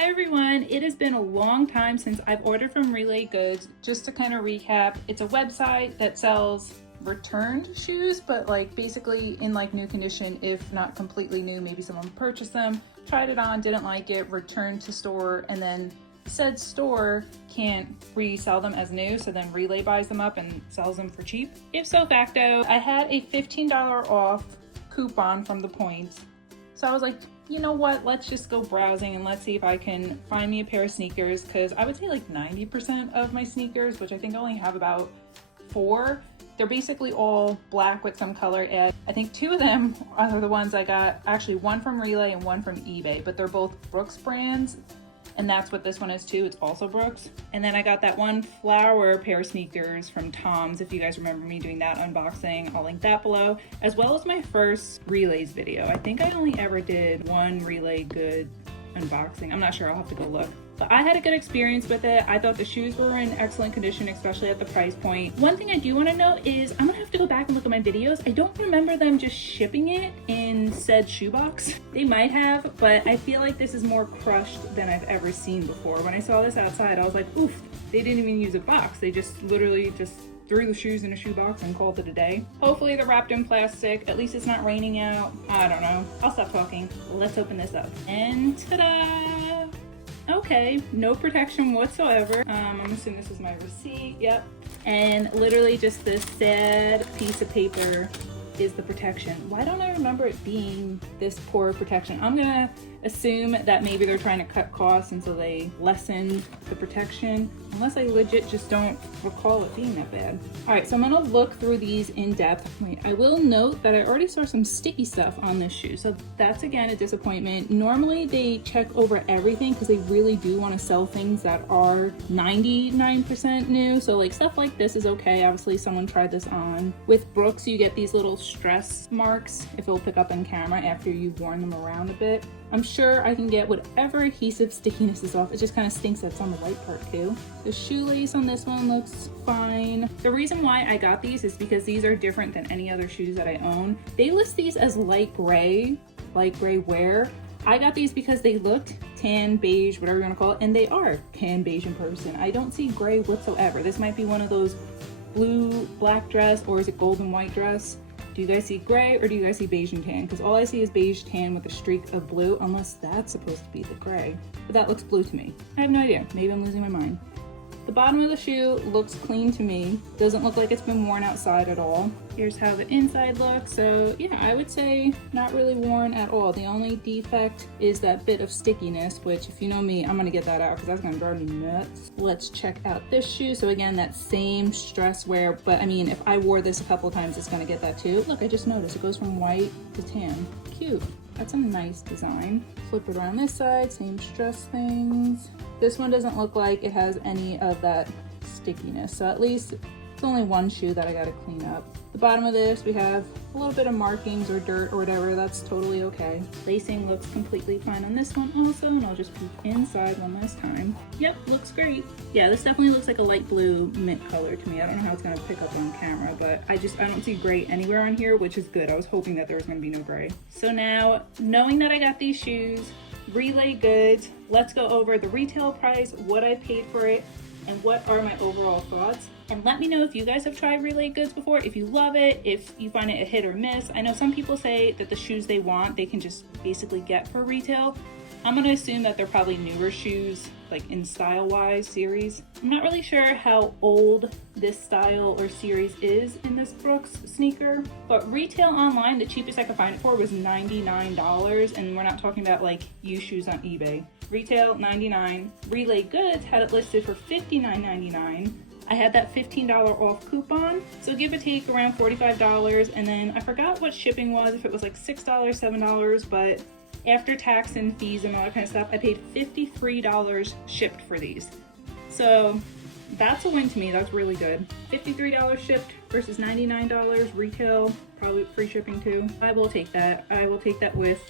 Hi everyone, it has been a long time since I've ordered from Relay Goods. Just to kind of recap, it's a website that sells returned shoes, but like basically in like new condition, if not completely new. Maybe someone purchased them, tried it on, didn't like it, returned to store, and then said store can't resell them as new, so then Relay buys them up and sells them for cheap. Ipso facto, I had a $15 off coupon from the points, so I was like, you know what, let's just go browsing and let's see if I can find me a pair of sneakers, because I would say like 90% of my sneakers, which I think I only have about 4, they're basically all black with some color add. I think 2 of them are the ones I got, actually one from Relay and one from eBay, but they're both Brooks brands. And that's what this one is too, it's also Brooks. And then I got that Wildflower pair of sneakers from Tom's, if you guys remember me doing that unboxing, I'll link that below, as well as my first Relays video. I think I only ever did one Relay Good unboxing, I'm not sure, I'll have to go look. But I had a good experience with it. I thought the shoes were in excellent condition, especially at the price point. One thing I do want to note is I'm gonna have to go back and look at my videos. I don't remember them just shipping it in said shoebox. They might have, but I feel like this is more crushed than I've ever seen before. When I saw this outside, I was like, oof, they didn't even use a box. They just literally just threw the shoes in a shoebox and called it a day. Hopefully they're wrapped in plastic. At least it's not raining out. I don't know. I'll stop talking. Let's open this up. And ta-da! Okay, no protection whatsoever. I'm assuming this is my receipt, yep. And literally just this sad piece of paper is the protection. Why don't I remember it being this poor protection? I'm gonna assume that maybe they're trying to cut costs and so they lessen the protection, unless I legit just don't recall it being that bad. All right, so I'm gonna look through these in depth. Wait, I will note that I already saw some sticky stuff on this shoe, so that's again a disappointment. Normally they check over everything because they really do want to sell things that are 99% new, so like stuff like this is okay. Obviously someone tried this on. With Brooks you get these little stress marks if it'll pick up on camera after you've worn them around a bit. I'm sure I can get whatever adhesive stickiness is off. It just kind of stinks that's on the white part too. The shoelace on this one looks fine. The reason why I got these is because these are different than any other shoes that I own. They list these as light gray wear. I got these because they looked tan, beige, whatever you want to call it, and they are tan, beige in person. I don't see gray whatsoever. This might be one of those blue, black dress, or is it gold and white dress? Do you guys see gray or do you guys see beige and tan? Because all I see is beige tan with a streak of blue, unless that's supposed to be the gray. But that looks blue to me. I have no idea. Maybe I'm losing my mind. The bottom of the shoe looks clean to me. Doesn't look like it's been worn outside at all. Here's how the inside looks. So yeah, I would say not really worn at all. The only defect is that bit of stickiness, which if you know me, I'm gonna get that out because that's gonna drive me nuts. Let's check out this shoe. So again, that same stress wear, but I mean, if I wore this a couple of times, it's gonna get that too. Look, I just noticed it goes from white to tan. Cute. That's a nice design. Flip it around this side, same stress things. This one doesn't look like it has any of that stickiness, so at least it's only one shoe that I gotta clean up. The bottom of this, we have a little bit of markings or dirt or whatever. That's totally okay. Lacing looks completely fine on this one also, and I'll just peek inside one last time. Yep, looks great. Yeah, this definitely looks like a light blue mint color to me. I don't know how it's gonna pick up on camera, but I don't see gray anywhere on here, which is good. I was hoping that there was gonna be no gray. So now, knowing that I got these shoes, Relay Goods, let's go over the retail price, what I paid for it, and what are my overall thoughts. And let me know if you guys have tried Relay Goods before, if you love it, if you find it a hit or miss. I know some people say that the shoes they want, they can just basically get for retail. I'm gonna assume that they're probably newer shoes, like in style-wise series. I'm not really sure how old this style or series is in this Brooks sneaker, but retail online, the cheapest I could find it for was $99, and we're not talking about like used shoes on eBay. Retail, $99. Relay Goods had it listed for $59.99. I had that $15 off coupon, so give or take around $45, and then I forgot what shipping was, if it was like $6, $7, but after tax and fees and all that kind of stuff, I paid $53 shipped for these. So that's a win to me, that's really good. $53 shipped versus $99 retail, probably free shipping too. I will take that. I will take that with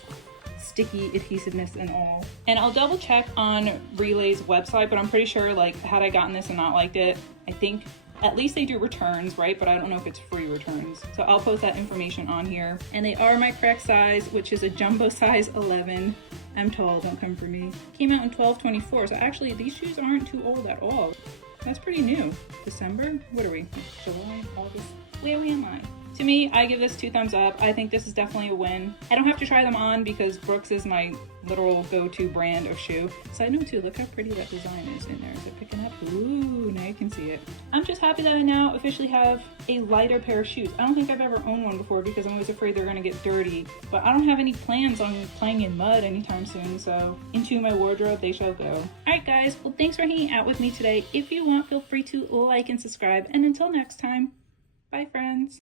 sticky adhesiveness and all. And I'll double check on Relay's website, but I'm pretty sure like had I gotten this and not liked it, I think at least they do returns, right? But I don't know if it's free returns. So I'll post that information on here. And they are my correct size, which is a jumbo size 11. I'm tall, don't come for me. Came out in 12/24, so actually these shoes aren't too old at all. That's pretty new. December? What are we? July? August? Where am I? To me, I give this 2 thumbs up. I think this is definitely a win. I don't have to try them on because Brooks is my literal go-to brand of shoe. Side note too, look how pretty that design is in there. Is it picking up? Ooh, now you can see it. I'm just happy that I now officially have a lighter pair of shoes. I don't think I've ever owned one before because I'm always afraid they're gonna get dirty. But I don't have any plans on playing in mud anytime soon, so into my wardrobe they shall go. Alright guys, well thanks for hanging out with me today. If you want, feel free to like and subscribe. And until next time, bye friends.